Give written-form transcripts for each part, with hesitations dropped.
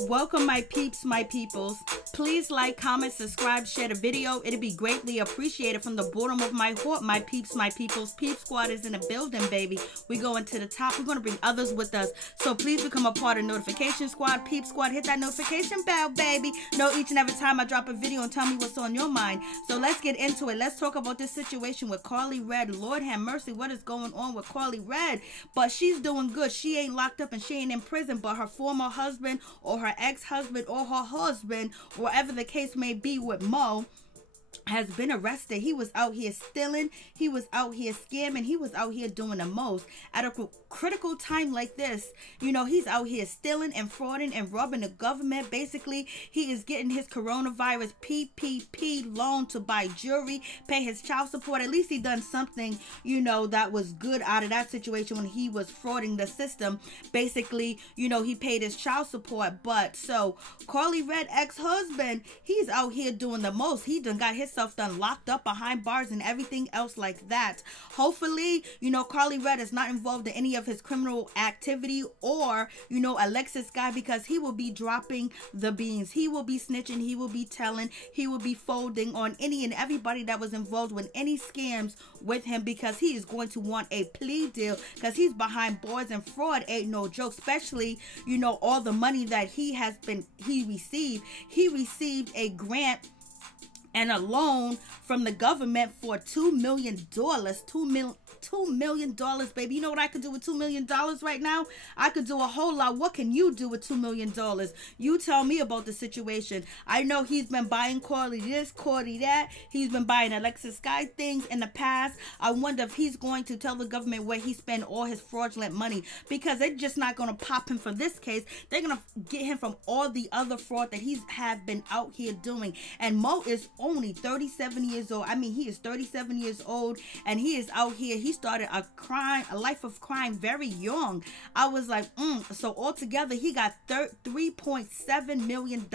Welcome my peeps, my peoples. Please like, comment, subscribe, share the video. It'd be greatly appreciated from the bottom of my heart, my peeps, my peoples. Peep Squad is in the building, baby. We going to the top. We're going to bring others with us. So please become a part of Notification Squad. Peep Squad, hit that notification bell, baby. Know each and every time I drop a video and tell me what's on your mind. So let's get into it. Let's talk about this situation with Karlie Red. Lord have mercy, what is going on with Karlie Red? But she's doing good. She ain't locked up and she ain't in prison, but her former husband or her ex-husband or her husband, whatever the case may be with Mo, has been arrested. He was out here stealing, he was out here scamming, he was out here doing the most. At a critical time like this, you know, he's out here stealing and frauding and robbing the government. Basically, he is getting his coronavirus PPP loan to buy jewelry, pay his child support. At least he done something, you know, that was good out of that situation when he was frauding the system. Basically, you know, he paid his child support. But so Karlie Red ex-husband, he's out here doing the most. He done got himself done locked up behind bars and everything else like that. Hopefully, you know, Karlie Red is not involved in any of his criminal activity, or, you know, Alexis guy, because he will be dropping the beans. He will be snitching, he will be telling, he will be folding on any and everybody that was involved with any scams with him, because he is going to want a plea deal, because he's behind bars and fraud ain't no joke. Especially, you know, all the money that he received a grant and a loan from the government for $2 million. $2 million, baby. You know what I could do with $2 million right now? I could do a whole lot. What can you do with $2 million? You tell me about the situation. I know he's been buying Karlie this, Karlie that. He's been buying Alexis Sky things in the past. I wonder if he's going to tell the government where he spent all his fraudulent money, because they're just not going to pop him for this case. They're going to get him from all the other fraud that he's have been out here doing. And Mo is only 37 years old. I mean, he is 37 years old and he is out here. He started a life of crime very young. I was like, so altogether he got $3.7 million,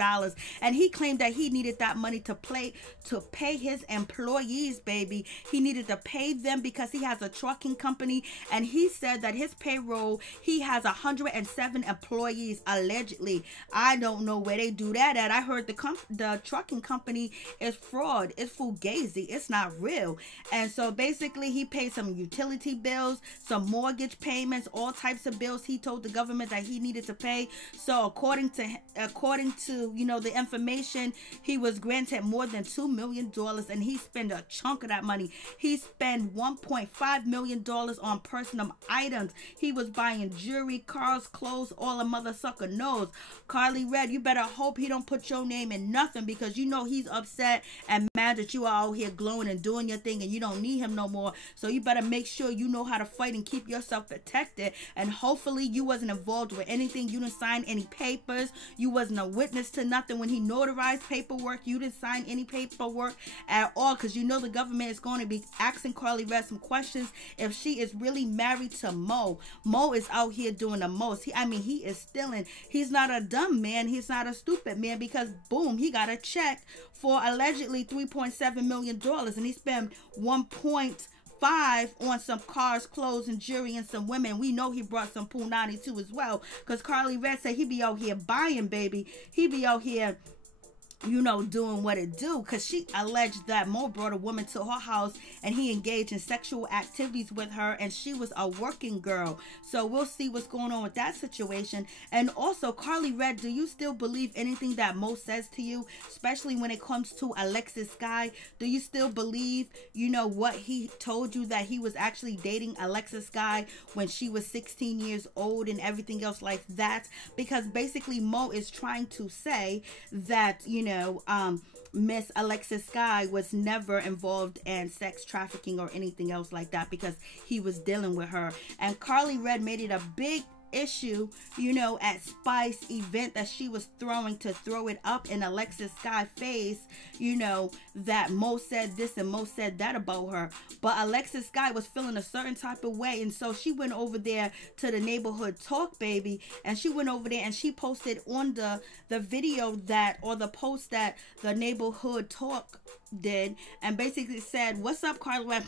and he claimed that he needed that money to pay his employees, baby. He needed to pay them because he has a trucking company, and he said that his payroll, he has 107 employees allegedly. I don't know where they do that at. I heard the trucking company is fraud. It's fugazi. It's not real. And so basically he paid some utility bills, some mortgage payments, all types of bills he told the government that he needed to pay. So according to you know, the information, he was granted more than $2 million, and he spent a chunk of that money. He spent $1.5 million on personal items. He was buying jewelry, cars, clothes, all a mother sucker knows. Karlie Red, you better hope he don't put your name in nothing, because you know he's upset and mad that you are out here glowing and doing your thing and you don't need him no more. So you better make sure you know how to fight and keep yourself protected. And hopefully you wasn't involved with anything. You didn't sign any papers. You wasn't a witness to nothing when he notarized paperwork. You didn't sign any paperwork at all, because you know the government is going to be asking Karlie Red some questions if she is really married to Mo. Mo is out here doing the most. He is stealing. He's not a dumb man. He's not a stupid man, because boom, he got a check for allegedly $3.7 million, and he spent 1.5 on some cars, clothes, and jewelry, and some women. We know he brought some punani too as well, because Karlie Red said he be out here buying, baby. He be out here, you know, doing what it do, because she alleged that Mo brought a woman to her house and he engaged in sexual activities with her, and she was a working girl. So we'll see what's going on with that situation. And also, Karlie Red, do you still believe anything that Mo says to you, especially when it comes to Alexis Sky? Do you still believe, you know, what he told you, that he was actually dating Alexis Sky when she was 16 years old and everything else like that? Because basically Mo is trying to say that, you know, Miss Alexis Sky was never involved in sex trafficking or anything else like that, because he was dealing with her. And Karlie Red made it a big issue, you know, at Spice event that she was throwing, to throw it up in Alexis Sky face, you know, that Mo said this and Mo said that about her. But Alexis Sky was feeling a certain type of way, and so she went over there to the neighborhood talk, baby, and she went over there and she posted on the video that, or the post that the neighborhood talk did, and basically said, "What's up, Karlie?" Like,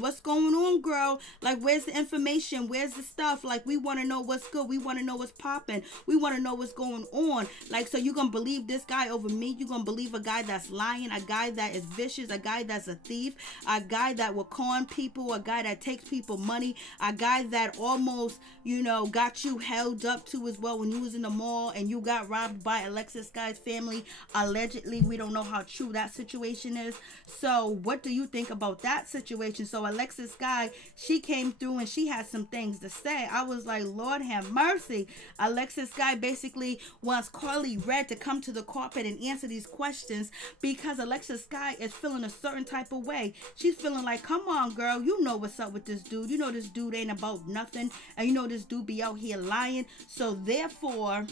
what's going on, girl? Like, where's the information? Where's the stuff? Like, we want to know what's good. We want to know what's popping. We want to know what's going on. Like, so you gonna believe this guy over me? You gonna believe a guy that's lying, a guy that is vicious, a guy that's a thief, a guy that will con people, a guy that takes people money, a guy that almost, you know, got you held up to as well when you was in the mall and you got robbed by Alexis Sky's family, allegedly. We don't know how true that situation is. So what do you think about that situation? So Alexis Sky, she came through and she had some things to say. I was like, Lord have mercy. Alexis Sky basically wants Karlie Redd to come to the carpet and answer these questions because Alexis Sky is feeling a certain type of way. She's feeling like, come on, girl, you know what's up with this dude. You know this dude ain't about nothing, and you know this dude be out here lying. So therefore,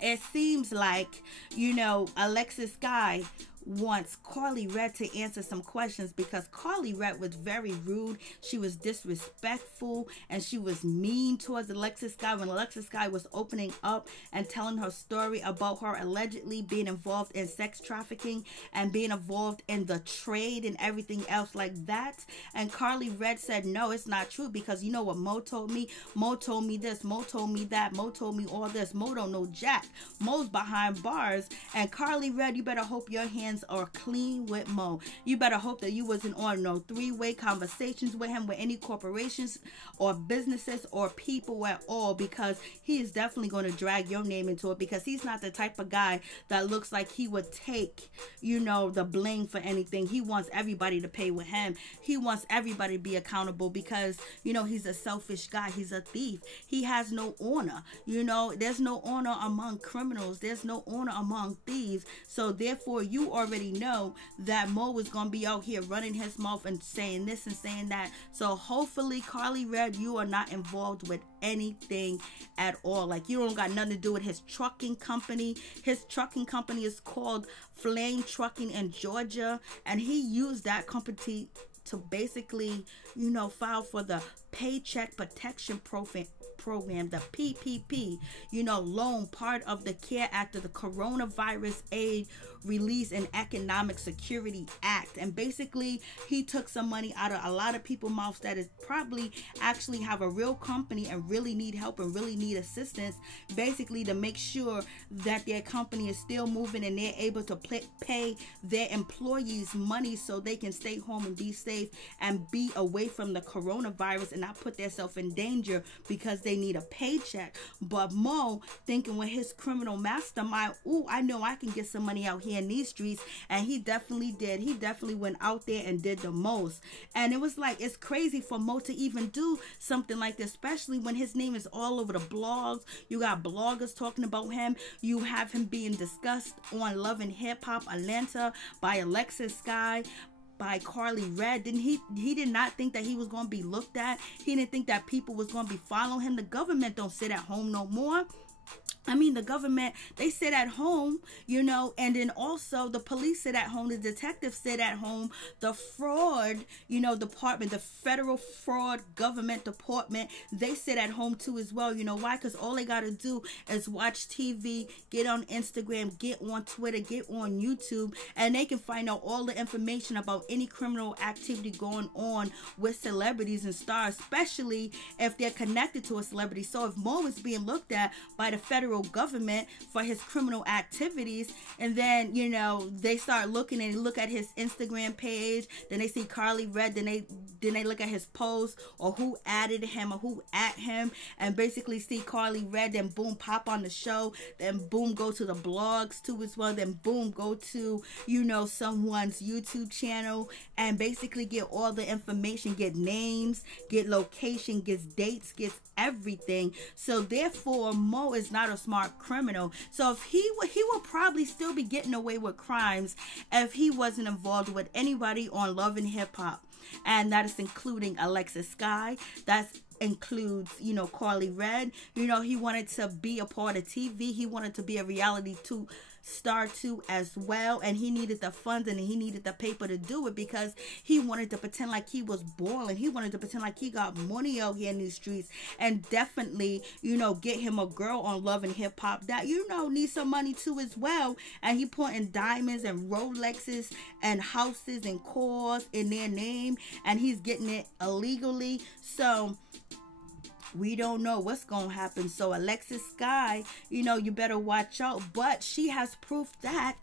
it seems like, you know, Alexis Sky wants Karlie Redd to answer some questions because Karlie Redd was very rude. She was disrespectful and she was mean towards Alexis Sky when Alexis Sky was opening up and telling her story about her allegedly being involved in sex trafficking and being involved in the trade and everything else like that. And Karlie Redd said, no, it's not true, because you know what Mo told me? Mo told me this, Mo told me that, Mo told me all this. Mo don't know jack. Mo's behind bars. And Karlie Redd, you better hope your hands are clean with Mo. You better hope that you wasn't on no three-way conversations with him, with any corporations or businesses or people at all, because he is definitely going to drag your name into it, because he's not the type of guy that looks like he would take, you know, the blame for anything. He wants everybody to pay with him. He wants everybody to be accountable because, you know, he's a selfish guy. He's a thief. He has no honor. You know, there's no honor among criminals. There's no honor among thieves. So therefore, you already know that Mo is going to be out here running his mouth and saying this and saying that. So hopefully, Karlie Redd, you are not involved with anything at all. Like, you don't got nothing to do with his trucking company. His trucking company is called Flame Trucking in Georgia, and he used that company to basically, you know, file for the Paycheck Protection Program, the PPP, you know, loan, part of the CARE Act, of the Coronavirus Aid, Release, and Economic Security Act. And basically, he took some money out of a lot of people's mouths that is probably actually have a real company and really need help and really need assistance, basically to make sure that their company is still moving and they're able to pay their employees money so they can stay home and be safe and be away from the coronavirus and not put themselves in danger because they need a paycheck. But Mo, thinking with his criminal mastermind, ooh, I know I can get some money out here in these streets, and he definitely did. He definitely went out there and did the most. And it was like, it's crazy for Mo to even do something like this, especially when his name is all over the blogs. You got bloggers talking about him. You have him being discussed on Love and Hip Hop Atlanta by Alexis Sky, by Karlie Redd. He did not think that he was going to be looked at. He didn't think that people was going to be following him. The government don't sit at home no more. I mean, the government, they sit at home, you know, and then also the police sit at home, the detectives sit at home, the fraud, you know, department, the federal fraud government department, they sit at home too as well. You know why? Because all they got to do is watch TV, get on Instagram, get on Twitter, get on YouTube, and they can find out all the information about any criminal activity going on with celebrities and stars, especially if they're connected to a celebrity. So if Mo is being looked at by the federal government for his criminal activities, and then, you know, they start looking and look at his Instagram page, then they see Karlie Redd, then they look at his post or who added him or who at him, and basically see Karlie Redd, then boom, pop on the show, then boom, go to the blogs too as well, then boom, go to, you know, someone's YouTube channel and basically get all the information, get names, get location, gets dates, gets everything. So therefore, Mo is not a smart criminal. So if he would probably still be getting away with crimes if he wasn't involved with anybody on Love and Hip Hop. And that is including Alexis Sky. That includes, you know, Karlie Redd. You know, he wanted to be a part of TV. He wanted to be a reality star too as well, and he needed the funds and he needed the paper to do it because he wanted to pretend like he was balling. He wanted to pretend like he got money out here in these streets, and definitely, you know, get him a girl on Love and Hip Hop that, you know, needs some money too as well. And he putting diamonds and Rolexes and houses and cars in their name, and he's getting it illegally. So we don't know what's going to happen. So Alexis Sky, you know, you better watch out. But she has proof that,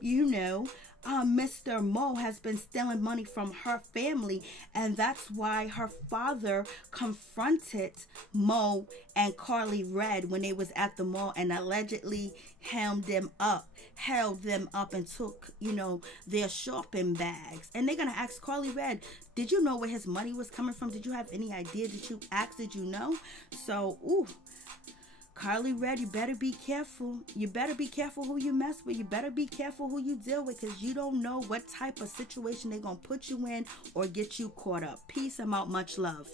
you know, Mr. Mo has been stealing money from her family, and that's why her father confronted Mo and Karlie Red when they was at the mall and allegedly held them up and took, you know, their shopping bags. And they're gonna ask Karlie Red, did you know where his money was coming from? Did you have any idea? Did you ask? Did you know? So, ooh, Karlie Red, you better be careful. You better be careful who you mess with. You better be careful who you deal with, because you don't know what type of situation they're going to put you in or get you caught up. Peace. I'm out. Much love.